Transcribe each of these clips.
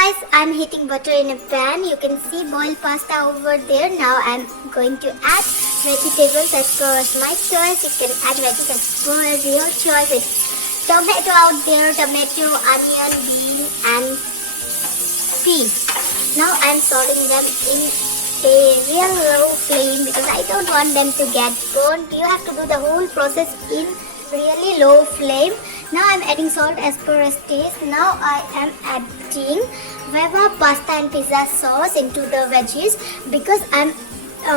guys, I'm heating butter in a pan. You can see boiled pasta over there. Now I'm going to add vegetables as per my choice. You can add veggies as per your choice. It's tomato out there, tomato, onion, bean and peas. Now I'm salting them in a real low flame because I don't want them to get burnt. You have to do the whole process in really low flame. Now I'm adding salt as per taste. Now I am adding Viva pasta and pizza sauce into the veggies because I'm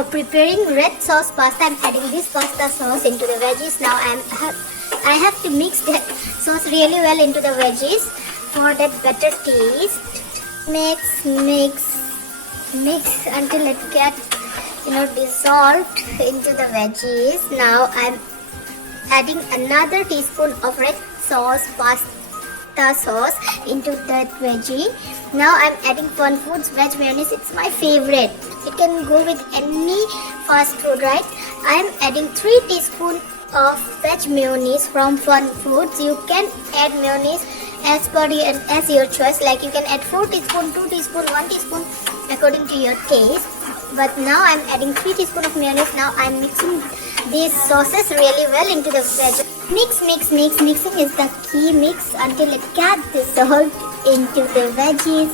preparing red sauce pasta. I'm adding this pasta sauce into the veggies. Now I have to mix that sauce really well into the veggies for that better taste. Mix until it gets dissolved into the veggies. Now I'm adding another teaspoon of red sauce pasta sauce into that veggie. Now I'm adding Fun Foods veg mayonnaise. It's my favorite. It can go with any fast food, right? I'm adding 3 teaspoons of veg mayonnaise from Fun Foods. You can add mayonnaise as your choice. Like you can add 4 teaspoons, 2 teaspoons, 1 teaspoon according to your taste. But now I'm adding 3 teaspoons of mayonnaise. Now I'm mixing these sauces really well into the veg. Mixing is the key. Mix until it gets dissolved into the veggies,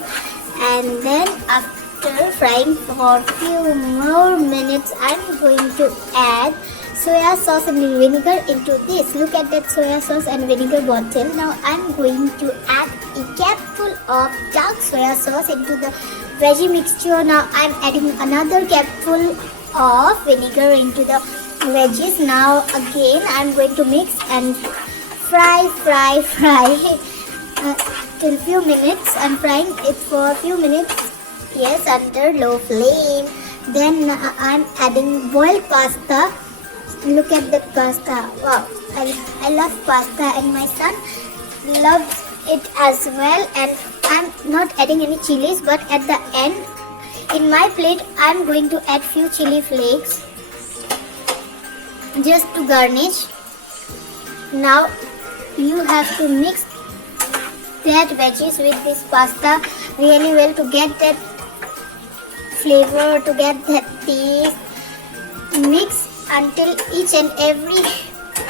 and then after frying for few more minutes, I'm going to add soya sauce and vinegar into this. Look at that soya sauce and vinegar bottle. Now I'm going to add a capful of dark soya sauce into the veggie mixture. Now I'm adding another capful of vinegar into the veggies. Now again I'm going to mix and fry till few minutes. I'm frying it for a few minutes, yes, under low flame. Then I'm adding boiled pasta. Look at the pasta. Wow, I love pasta and my son loves it as well. And I'm not adding any chilies, but at the end in my plate I'm going to add few chili flakes just to garnish. Now you have to mix that veggies with this pasta really well to get that flavor, to get that taste. Mix until each and every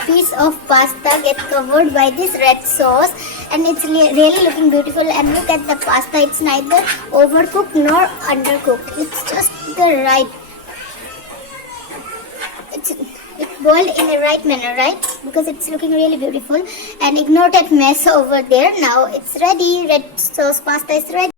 piece of pasta get covered by this red sauce, and it's really looking beautiful. And look at the pasta, it's neither overcooked nor undercooked. It's just the right, it's boiled in the right manner, right? Because it's looking really beautiful. And ignore that mess over there. Now it's ready. Red sauce pasta is ready.